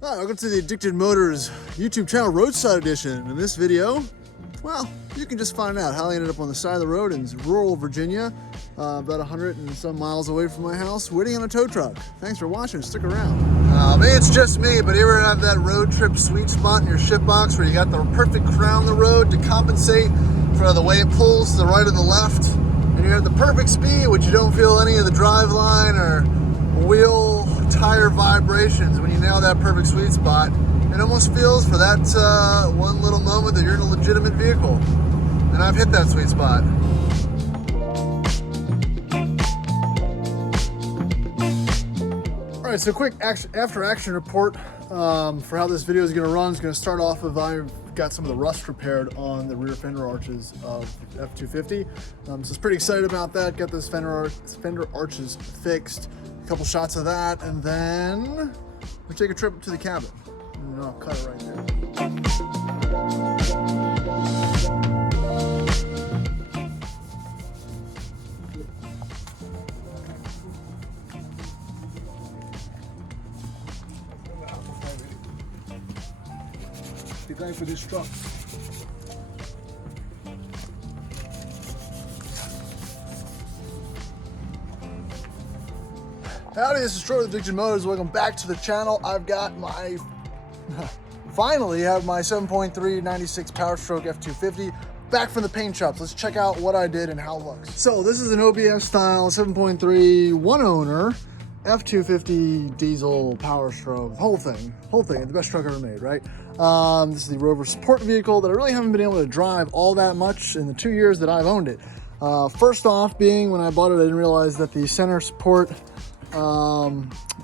Hi, welcome to the Addicted Motors YouTube channel Roadside Edition. In this video, well, you can just find out how I ended up on the side of the road in rural Virginia, about 100 and some miles away from my house, waiting on a tow truck. Thanks for watching, stick around. Maybe it's just me, but you ever have that road trip sweet spot in your shit box where you got the perfect crown on the road to compensate for the way it pulls to the right or the left, and you have the perfect speed, which you don't feel any of the drive line or wheel tire vibrations when you nail that perfect sweet spot. It almost feels for that one little moment that you're in a legitimate vehicle. And I've hit that sweet spot. All right, so quick after action report for how this video is gonna run. It's gonna start off with I've got some of the rust repaired on the rear fender arches of F250. So I was pretty excited about that. Got those fender arches fixed. Couple shots of that, and then we'll take a trip up to the cabin. And I'll cut it right there. The guy for this truck. Howdy, this is Troy with Addicted Motors. Welcome back to the channel. I've got my, finally have my 7.3 96 Powerstroke F250 back from the paint shops. Let's check out what I did and how it looks. So this is an OBS style 7.3 one owner F250 diesel Powerstroke, whole thing, the best truck ever made, right? This is the Rover support vehicle that I really haven't been able to drive all that much in the 2 years that I've owned it. First off being, when I bought it, I didn't realize that the center support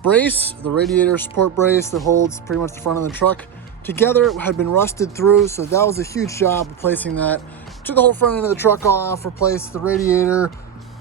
brace, the radiator support brace that holds pretty much the front of the truck together, had been rusted through, so that was a huge job replacing that. Took the whole front end of the truck off, replaced the radiator,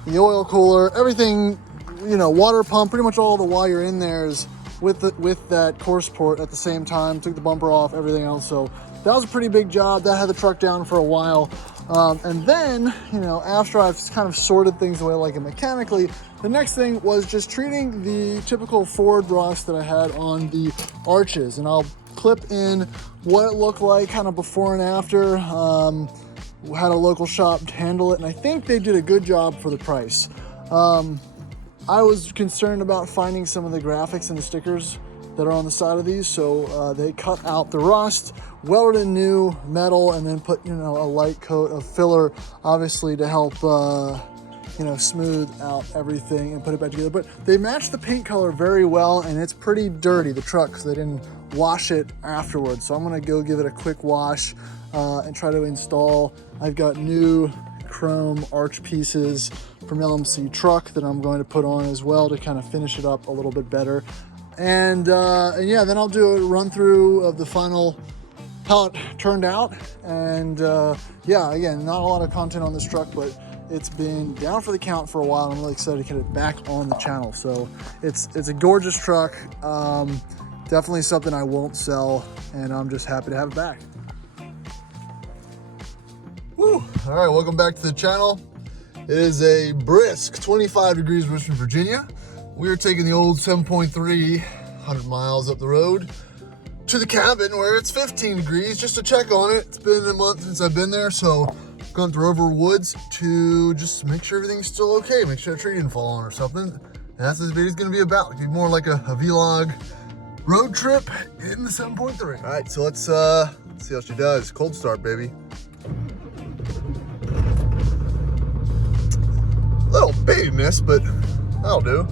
the oil cooler, everything, you know, water pump, pretty much all the wire in there is with that core support at the same time. Took the bumper off, everything else, so that was a pretty big job. That had the truck down for a while. And then, you know, after I've kind of sorted things away like it mechanically, the next thing was just treating the typical Ford rust that I had on the arches. And I'll clip in what it looked like kind of before and after. Had a local shop handle it, and I think they did a good job for the price. I was concerned about finding some of the graphics and the stickers that are on the side of these, so they cut out the rust, welded in new metal, and then put, you know, a light coat of filler, obviously to help you know, smooth out everything and put it back together. But they matched the paint color very well, and it's pretty dirty, the truck, because they didn't wash it afterwards. So I'm gonna go give it a quick wash and try to install. I've got new chrome arch pieces from LMC truck that I'm going to put on as well to kind of finish it up a little bit better. And yeah, then I'll do a run through of the final, how it turned out. And yeah, again, not a lot of content on this truck, but it's been down for the count for a while. I'm really excited to get it back on the channel. So it's a gorgeous truck. Definitely something I won't sell, and I'm just happy to have it back. Woo! All right, welcome back to the channel. It is a brisk 25 degrees Richmond, Virginia. We're taking the old 7.3 100 miles up the road to the cabin where it's 15 degrees just to check on it. It's been a month since I've been there, so gone through Rover Woods to just make sure everything's still okay, make sure a tree didn't fall on or something. And that's what this video's gonna be about. It'll be more like a vlog road trip in the 7.3. All right, so let's see how she does. Cold start, baby. Little baby miss, but that'll do.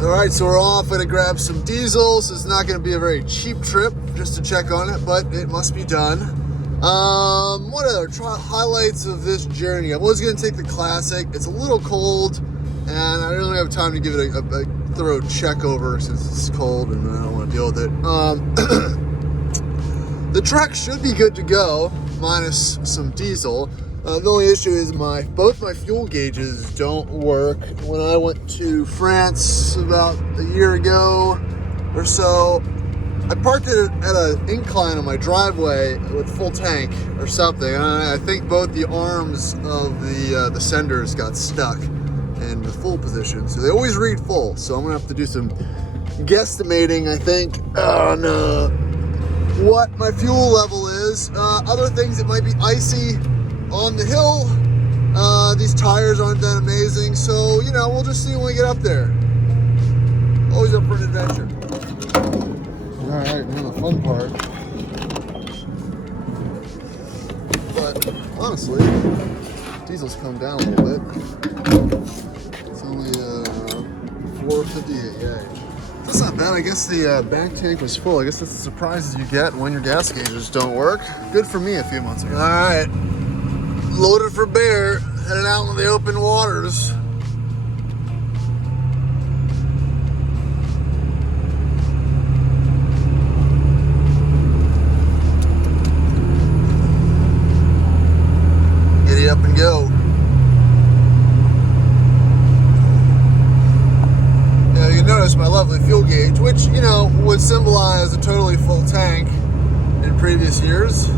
All right, so we're off. Gonna grab some diesel. So it's not gonna be a very cheap trip just to check on it, but it must be done. What other highlights of this journey? I was gonna take the Classic. It's a little cold, and I don't have time to give it a thorough check over since it's cold and I don't want to deal with it. The truck should be good to go, minus some diesel. The only issue is both my fuel gauges don't work. When I went to France about a year ago or so, I parked it at an incline on my driveway with full tank or something. And I think both the arms of the senders got stuck in the full position. So they always read full. So I'm gonna have to do some guesstimating, I think, on what my fuel level is. Other things, it might be icy on the hill. These tires aren't that amazing. So, you know, we'll just see when we get up there. Always up for an adventure. All right, now the fun part. But honestly, diesel's come down a little bit. It's only 458 gauge. That's not bad. I guess the bank tank was full. I guess that's the surprises you get when your gas gauges don't work. Good for me a few months ago. All right, loaded for bear, heading out in the open waters. Giddy up and go. Now you notice my lovely fuel gauge, which, you know, would symbolize a totally full tank in previous years,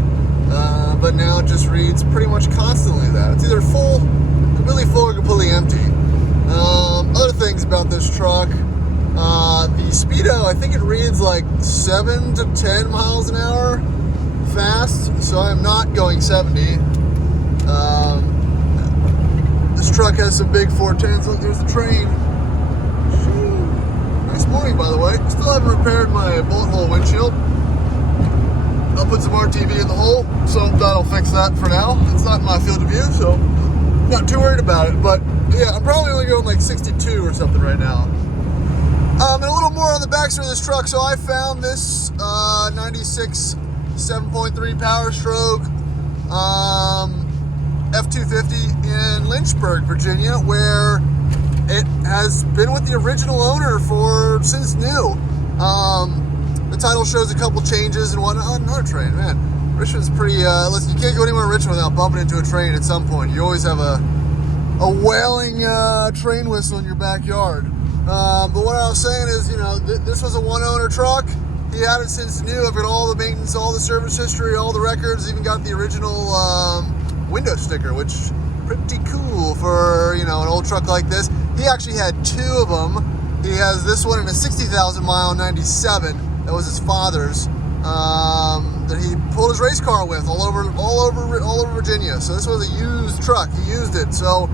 but now it just reads pretty much constantly that. It's either full, really full, or completely empty. Other things about this truck, the speedo, I think it reads like 7 to 10 miles an hour fast, so I'm not going 70. This truck has some big 410s. Look, there's the train. Nice morning, by the way. Still haven't repaired my bullet hole windshield. I'll put some RTV in the hole, so that'll fix that for now. It's not in my field of view, so not too worried about it. But yeah, I'm probably only going like 62 or something right now. And a little more on the backstory of this truck. So I found this 96 7.3 Powerstroke F250 in Lynchburg, Virginia, where it has been with the original owner since new. The title shows a couple changes and whatnot. Oh, another train, man. Richmond's pretty, listen, you can't go anywhere in Richmond without bumping into a train at some point. You always have a wailing train whistle in your backyard. But what I was saying is, you know, this was a one-owner truck. He had it since new. I've got all the maintenance, all the service history, all the records, even got the original window sticker, which is pretty cool for, you know, an old truck like this. He actually had two of them. He has this one in a 60,000 mile 97. That was his father's. That he pulled his race car with all over Virginia. So this was a used truck. He used it, so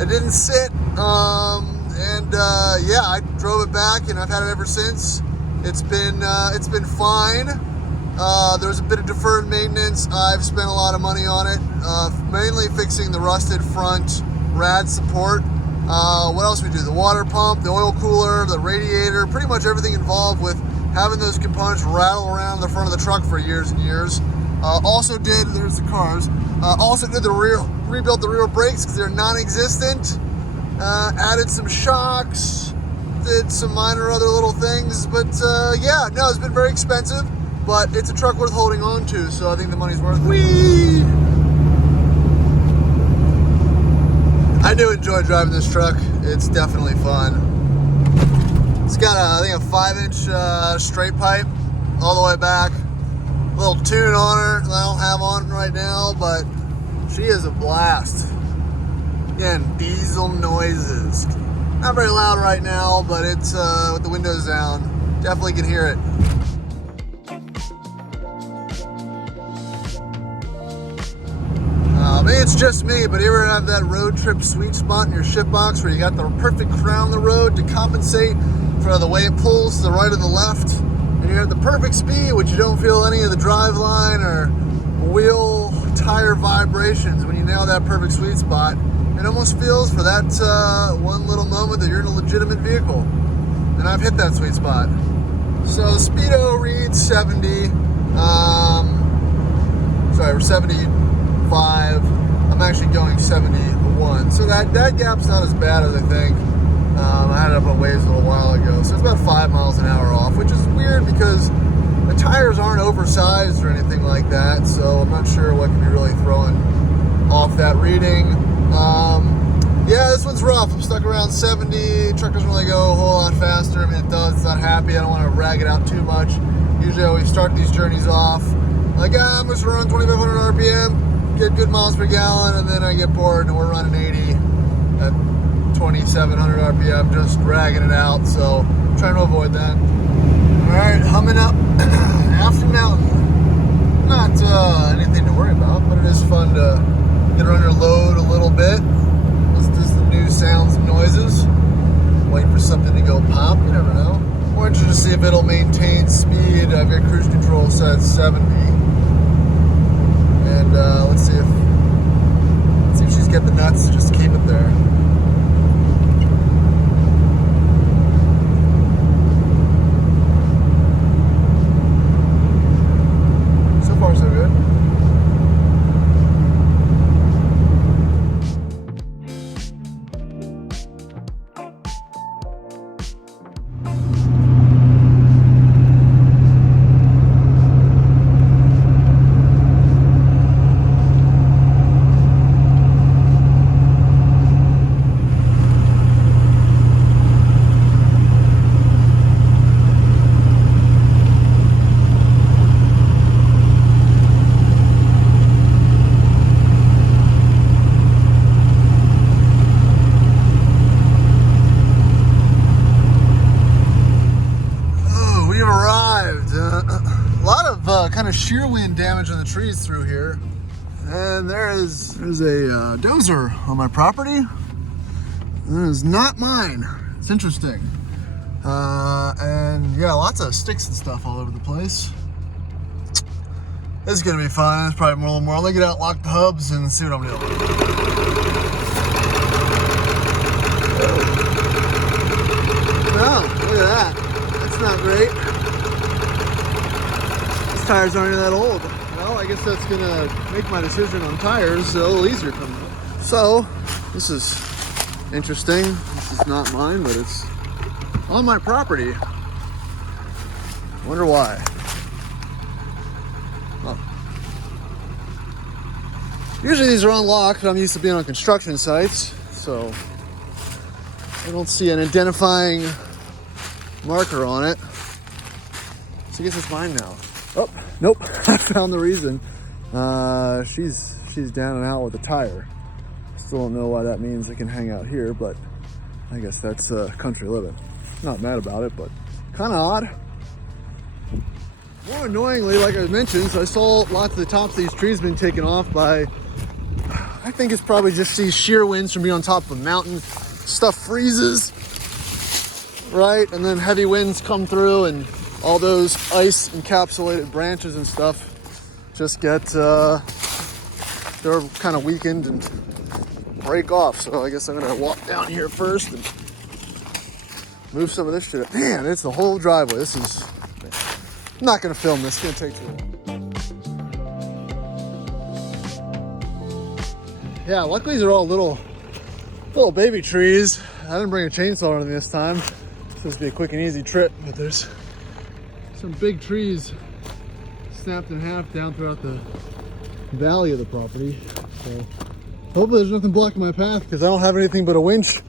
it didn't sit. Yeah, I drove it back, and I've had it ever since. It's been fine. There's a bit of deferred maintenance. I've spent a lot of money on it, mainly fixing the rusted front rad support. What else we do? The water pump, the oil cooler, the radiator, pretty much everything involved with having those components rattle around the front of the truck for years and years. There's the cars. Also did rebuilt the rear brakes because they're non-existent. Added some shocks, did some minor other little things, but yeah, no, it's been very expensive, but it's a truck worth holding on to, so I think the money's worth it. Whee! I do enjoy driving this truck. It's definitely fun. It's got I think a 5-inch straight pipe all the way back. A little tune on her that I don't have on right now, but she is a blast. Again, diesel noises. Not very loud right now, but it's with the windows down. Definitely can hear it. Maybe it's just me, but you ever have that road trip sweet spot in your shit box where you got the perfect crown on the road to compensate for the way it pulls to the right or the left, and you have the perfect speed, which you don't feel any of the drive line or wheel tire vibrations when you nail that perfect sweet spot. It almost feels for that one little moment that you're in a legitimate vehicle, and I've hit that sweet spot. So speedo reads 70, sorry, 75. I'm actually going 71, so that gap's not as bad as I think. I had it up on Waves a little while ago, so it's about 5 miles an hour off, which is weird because the tires aren't oversized or anything like that, so I'm not sure what can be really throwing off that reading. Yeah, this one's rough. I'm stuck around 70. Truck doesn't really go a whole lot faster. I mean, it does. It's not happy. I don't want to rag it out too much. Usually I always start these journeys off like, I'm just gonna run 2,500 RPM, get good miles per gallon, and then I get bored and we're running 80 at 2,700 RPM, just dragging it out. So I'm trying to avoid that. All right, humming up After Mountain. Not anything to worry about, but it is fun to get under load a little bit. Listen to some new sounds and noises. Wait for something to go pop, you never know. More interested to see if it'll maintain speed. I've got cruise control set at 70. And let's see if she's got the nuts to just keep it there. So far so good. Kind of shear wind damage on the trees through here, and there's a dozer on my property. It is not mine. It's interesting, and yeah, lots of sticks and stuff all over the place. This is gonna be fun. It's probably a little more. I'll get out, lock the hubs, and see what I'm doing. Oh, look at that. That's not great. Tires aren't even that old. Well, I guess that's gonna make my decision on tires a little easier coming up. So, this is interesting. This is not mine, but it's on my property. Wonder why. Oh. Usually these are unlocked, but I'm used to being on construction sites, so I don't see an identifying marker on it. So I guess it's mine now. Oh, nope, I found the reason. She's down and out with a tire. Still don't know why that means I can hang out here, but I guess that's country living. Not mad about it, but kind of odd. More annoyingly, like I mentioned, so I saw lots of the tops of these trees being taken off by, I think it's probably just these shear winds from being on top of a mountain. Stuff freezes, right? And then heavy winds come through and all those ice encapsulated branches and stuff just get, they're kind of weakened and break off. So I guess I'm gonna walk down here first and move some of this shit up. Man, it's the whole driveway. This is, I'm not gonna film this, it's gonna take too long. Yeah, luckily these are all little baby trees. I didn't bring a chainsaw on this time. It's supposed to be a quick and easy trip, but there's some big trees snapped in half down throughout the valley of the property. So hopefully there's nothing blocking my path because I don't have anything but a winch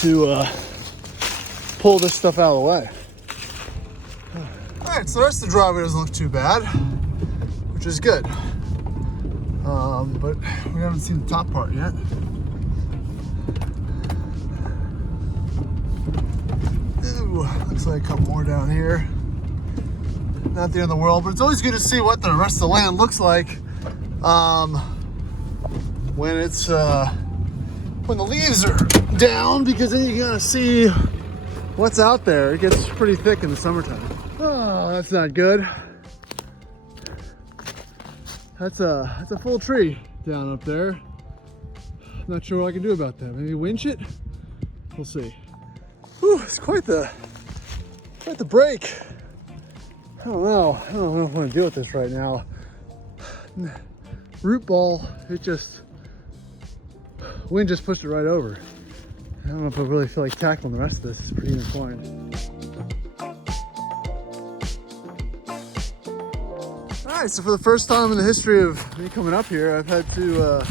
to pull this stuff out of the way. All right, so the rest of the driveway doesn't look too bad, which is good. But we haven't seen the top part yet. Ooh, looks like a couple more down here. Not the end of the world, but it's always good to see what the rest of the land looks like when it's when the leaves are down, because then you gotta see what's out there. It gets pretty thick in the summertime. Oh, that's not good. That's a full tree down up there. Not sure what I can do about that. Maybe winch it? We'll see. Whew, it's quite the break. I don't know if I want to deal with this right now. Root ball, wind just pushed it right over. I don't know if I really feel like tackling the rest of this. It's pretty intertwined. All right, right, so for the first time in the history of me coming up here, I've had to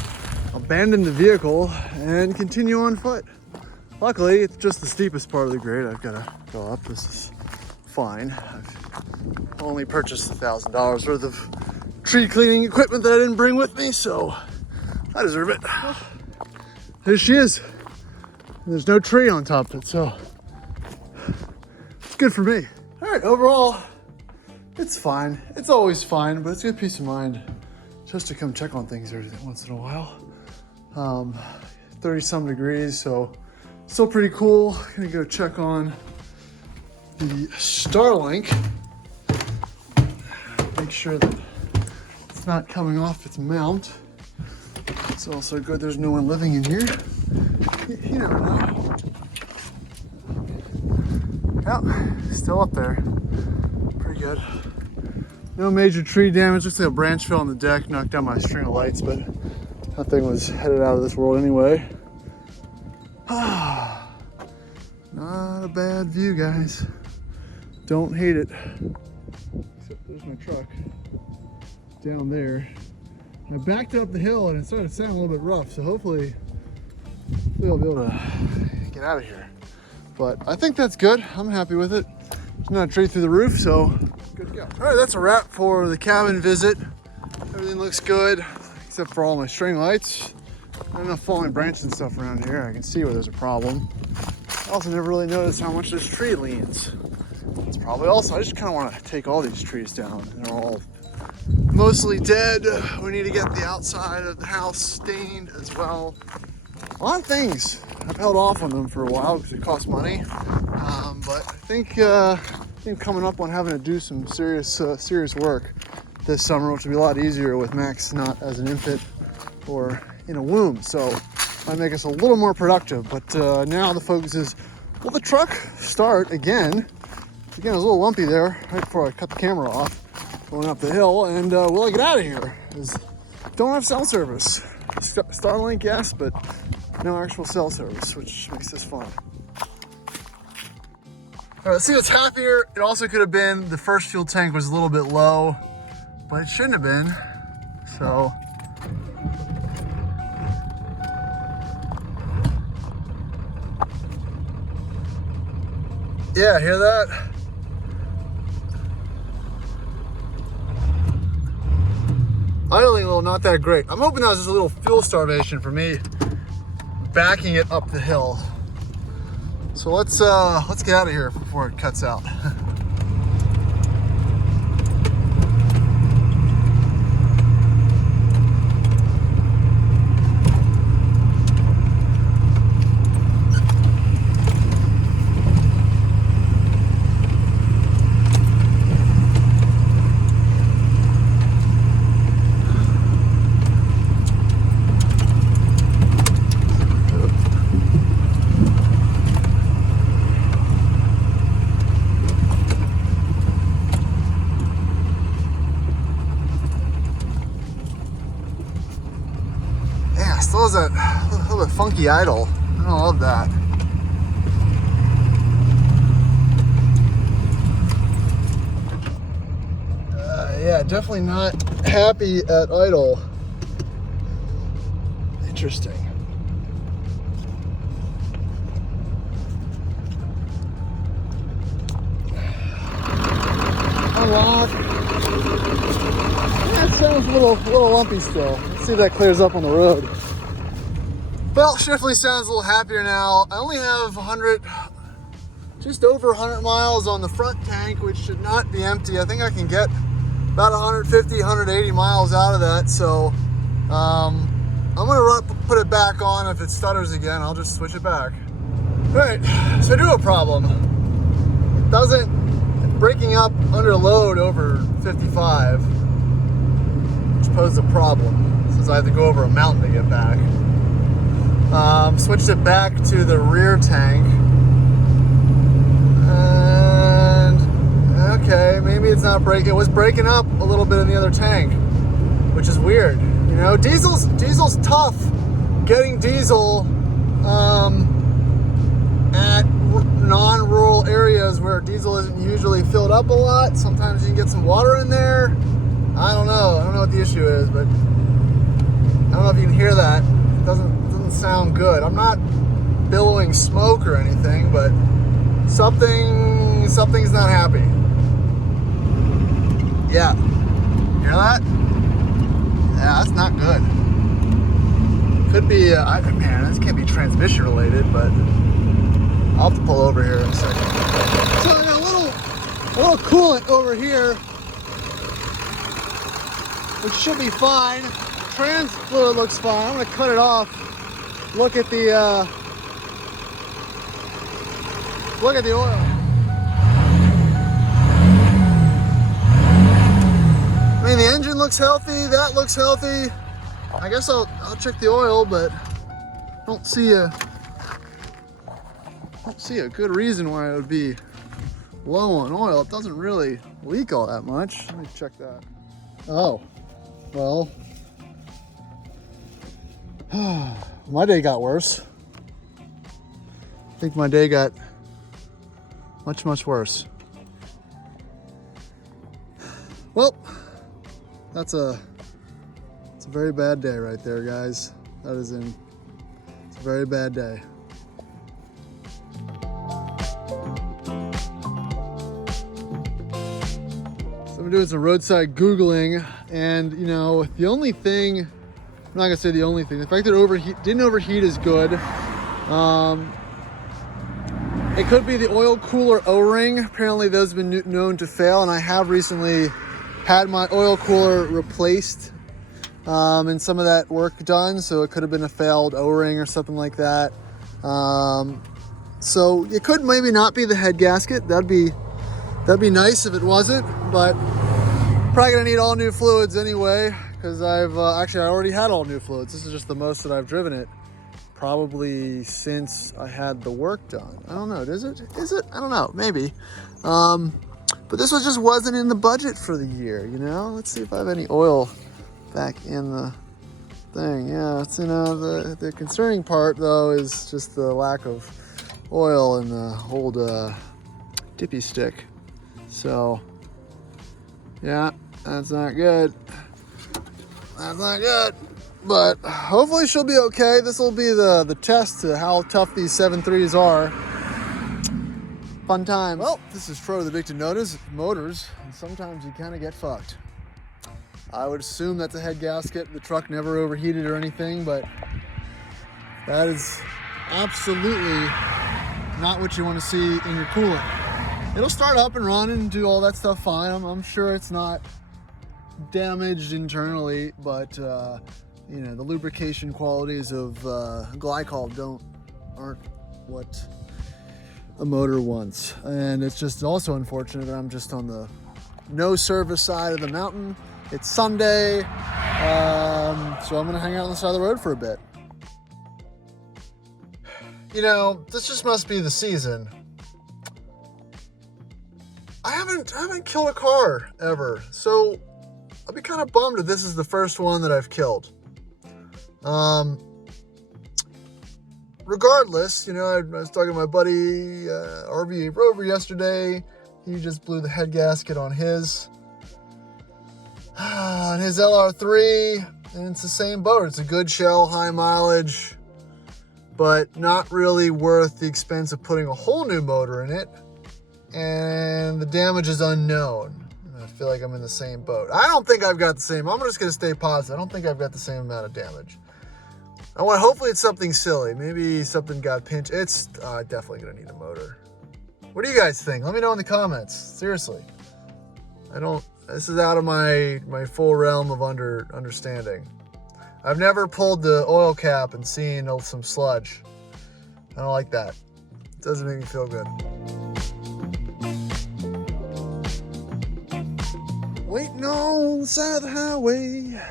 abandon the vehicle and continue on foot. Luckily, it's just the steepest part of the grade I've got to go up. This is fine. I've only purchased $1,000 worth of tree cleaning equipment that I didn't bring with me, so I deserve it. There she is. There's no tree on top of it, so it's good for me. All right, overall, it's fine. It's always fine, but it's a good peace of mind just to come check on things every once in a while. 30 some degrees, so still pretty cool. Gonna go check on the Starlink. Make sure that it's not coming off its mount. It's also good there's no one living in here. You never know. Yep, still up there. Pretty good. No major tree damage. Looks like a branch fell on the deck, knocked down my string of lights, but that thing was headed out of this world anyway. Not a bad view, guys. Don't hate it. Except there's my truck down there. I backed up the hill and it started to sound a little bit rough, so hopefully we'll be able to get out of here. But I think that's good. I'm happy with it. There's not a tree through the roof, so good to go. All right, that's a wrap for the cabin visit. Everything looks good, except for all my string lights. Not enough falling branches and stuff around here. I can see where there's a problem. I also never really noticed how much this tree leans. It's probably also, I just kind of want to take all these trees down. They're all mostly dead. We need to get the outside of the house stained as well. A lot of things. I've held off on them for a while because it costs money. But I think coming up on having to do some serious work this summer, which will be a lot easier with Max not as an infant or in a womb. So might make us a little more productive. But now the focus is, will the truck start again? Again, it was a little lumpy there right before I cut the camera off going up the hill. And will I get out of here? Don't have cell service. Starlink, yes, but no actual cell service, which makes this fun. All right, let's see what's happier. It also could have been the first fuel tank was a little bit low, but it shouldn't have been. So yeah, hear that? Idling a little, not that great. I'm hoping that was just a little fuel starvation for me backing it up the hill. So let's get out of here before it cuts out. Still has a little bit funky idle. I don't love that. Yeah, definitely not happy at idle. Interesting. Unlock. That sounds a little lumpy still. Let's see if that clears up on the road. Well, definitely sounds a little happier now. I only have just over 100 miles on the front tank, which should not be empty. I think I can get about 150, 180 miles out of that. So I'm gonna put it back on. If it stutters again, I'll just switch it back. All right, so I do have a problem. It's breaking up under load over 55, which poses a problem since I have to go over a mountain to get back. Switched it back to the rear tank, and okay, maybe it's not breaking. It was breaking up a little bit in the other tank, which is weird. You know, diesel's tough. Getting diesel at non-rural areas where diesel isn't usually filled up a lot. Sometimes you can get some water in there. I don't know what the issue is, but I don't know if you can hear that. It doesn't sound good. I'm not billowing smoke or anything, but something's not happy. Yeah. Hear that? Yeah, that's not good. Could be, man, this can't be transmission related, but I'll have to pull over here in a second. So I got a little coolant over here, which should be fine. Trans fluid looks fine. I'm gonna cut it off. Look at the oil. I mean, the engine looks healthy. That looks healthy. I guess I'll check the oil, but I don't see a good reason why it would be low on oil. It doesn't really leak all that much. Let me check that. Oh, well, my day got worse. I think my day got much worse. Well, it's a very bad day right there, guys. It's a very bad day. So I'm doing some roadside Googling, and you know, the only thing, I'm not gonna say the only thing, the fact that didn't overheat is good. It could be the oil cooler O-ring. Apparently those have been known to fail, and I have recently had my oil cooler replaced and some of that work done, so it could have been a failed O-ring or something like that. So it could maybe not be the head gasket. That'd be nice if it wasn't, but probably gonna need all new fluids anyway, because I've I already had all new fluids. This is just the most that I've driven it probably since I had the work done. I don't know, is it? I don't know, maybe. But this just wasn't in the budget for the year, you know? Let's see if I have any oil back in the thing. Yeah, it's, you know, the concerning part though is just the lack of oil in the old dippy stick. So yeah, that's not good. That's not good. But hopefully she'll be okay. This will be the test to how tough these 7.3s are. Fun times. Well, this is Fro the Big to Notice Motors, and sometimes you kind of get fucked. I would assume that's a head gasket. The truck never overheated or anything, but that is absolutely not what you want to see in your coolant. It'll start up and run and do all that stuff fine. I'm sure it's not damaged internally, but you know, the lubrication qualities of glycol aren't what a motor wants. And it's just also unfortunate that I'm just on the no service side of the mountain. It's Sunday, so I'm gonna hang out on the side of the road for a bit. You know, this just must be the season. I haven't killed a car ever, so I'll be kind of bummed if this is the first one that I've killed. Regardless, you know, I was talking to my buddy RV Rover yesterday. He just blew the head gasket on his LR3, and it's the same boat. It's a good shell, high mileage, but not really worth the expense of putting a whole new motor in it, and the damage is unknown. I feel like I'm in the same boat. I don't think I've got the same. I'm just gonna stay positive. I don't think I've got the same amount of damage. Hopefully it's something silly. Maybe something got pinched. It's definitely gonna need a motor. What do you guys think? Let me know in the comments. Seriously. This is out of my full realm of understanding. I've never pulled the oil cap and seen some sludge. I don't like that. It doesn't make me feel good. Waiting on the side of the highway.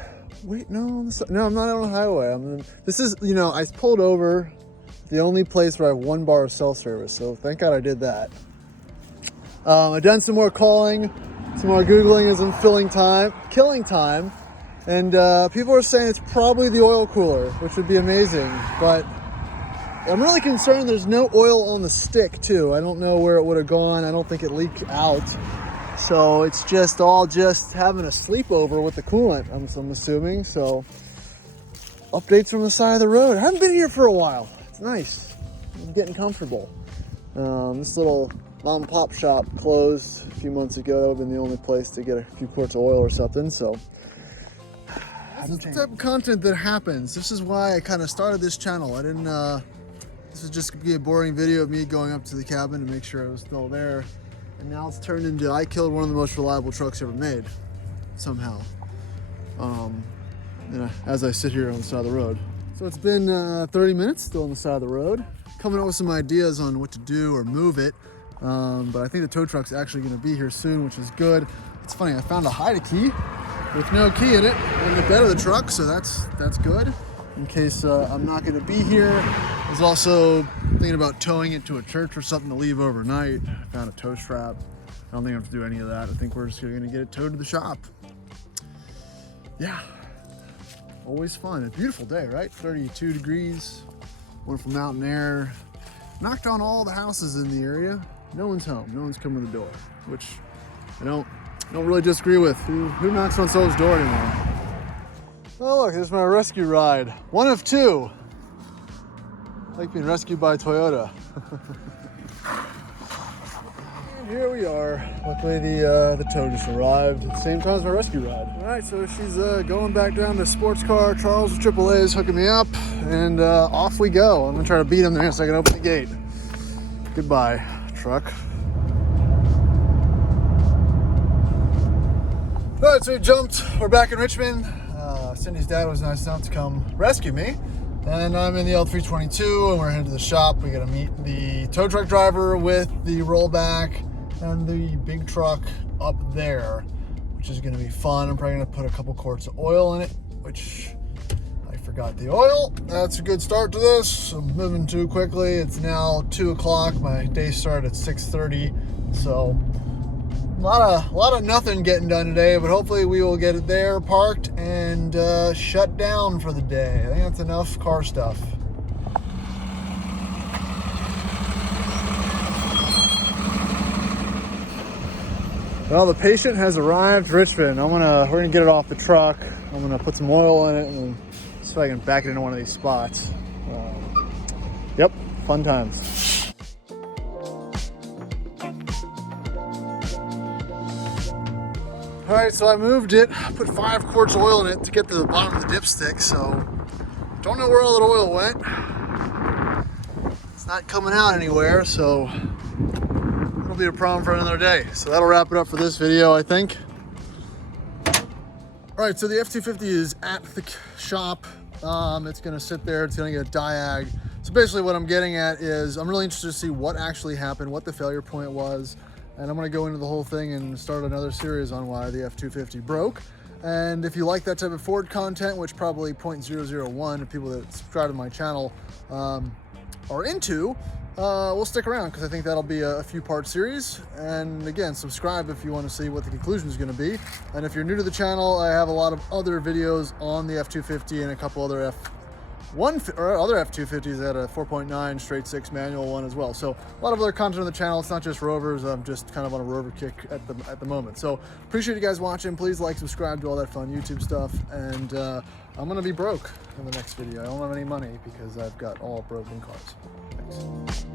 Waiting on the side. No, I'm not on the highway. This is, you know, I pulled over the only place where I have 1 bar of cell service, so thank God I did that. I've done some more calling, some more Googling as I'm killing time, and people are saying it's probably the oil cooler, which would be amazing, but I'm really concerned there's no oil on the stick too. I don't know where it would have gone. I don't think it leaked out. So it's just all having a sleepover with the coolant, I'm assuming. So updates from the side of the road. I haven't been here for a while. It's nice. I'm getting comfortable. This little mom and pop shop closed a few months ago. That would have been the only place to get a few quarts of oil or something. So this is the type of content that happens. This is why I kind of started this channel. I didn't, this was just gonna be a boring video of me going up to the cabin to make sure I was still there. And now it's turned into, I killed one of the most reliable trucks ever made, somehow. You know, as I sit here on the side of the road. So it's been 30 minutes still on the side of the road. Coming up with some ideas on what to do or move it. But I think the tow truck's actually gonna be here soon, which is good. It's funny, I found a hide key with no key in it in the bed of the truck, so that's good. In case I'm not gonna be here. I was also thinking about towing it to a church or something to leave overnight. I found a tow strap. I don't think I have to do any of that. I think we're just gonna get it towed to the shop. Yeah, always fun. It's a beautiful day, right? 32 degrees, wonderful mountain air. Knocked on all the houses in the area. No one's home, no one's coming to the door, which I don't really disagree with. Who knocks on someone's door anymore? Oh look, this is my rescue ride. One of two. Like being rescued by Toyota. And here we are. Luckily the tow just arrived at the same time as my rescue ride. All right, so she's going back down to sports car. Charles with AAA is hooking me up, and off we go. I'm gonna try to beat him there so I can open the gate. Goodbye, truck. All right, so we jumped. We're back in Richmond. Cindy's dad was nice enough to come rescue me. And I'm in the L322 and we're headed to the shop. We gotta meet the tow truck driver with the rollback and the big truck up there, which is gonna be fun. I'm probably gonna put a couple quarts of oil in it, which I forgot the oil. That's a good start to this. I'm moving too quickly. It's now 2 o'clock. My day started at 6:30. So a lot of nothing getting done today, but hopefully we will get it there parked and shut down for the day. I think that's enough car stuff. Well, the patient has arrived, Richmond. We're gonna get it off the truck. I'm gonna put some oil in it and then see if I can back it into one of these spots. Yep, fun times. All right, so I moved it, put 5 quarts of oil in it to get to the bottom of the dipstick, so don't know where all that oil went. It's not coming out anywhere, so it'll be a problem for another day. So that'll wrap it up for this video, I think. All right, so the F250 is at the shop. It's gonna sit there, it's gonna get a diag. So basically what I'm getting at is I'm really interested to see what actually happened, what the failure point was. And I'm gonna go into the whole thing and start another series on why the F250 broke. And if you like that type of Ford content, which probably 0.001 of people that subscribe to my channel are into, we'll stick around because I think that'll be a few part series. And again, subscribe if you want to see what the conclusion is gonna be. And if you're new to the channel, I have a lot of other videos on the F250 and a couple other other F250s at a 4.9 straight 6 manual one as well. So a lot of other content on the channel. It's not just Rovers. I'm just kind of on a Rover kick at the moment. So appreciate you guys watching. Please like, subscribe, do all that fun YouTube stuff. And I'm gonna be broke in the next video. I don't have any money because I've got all broken cars. Thanks.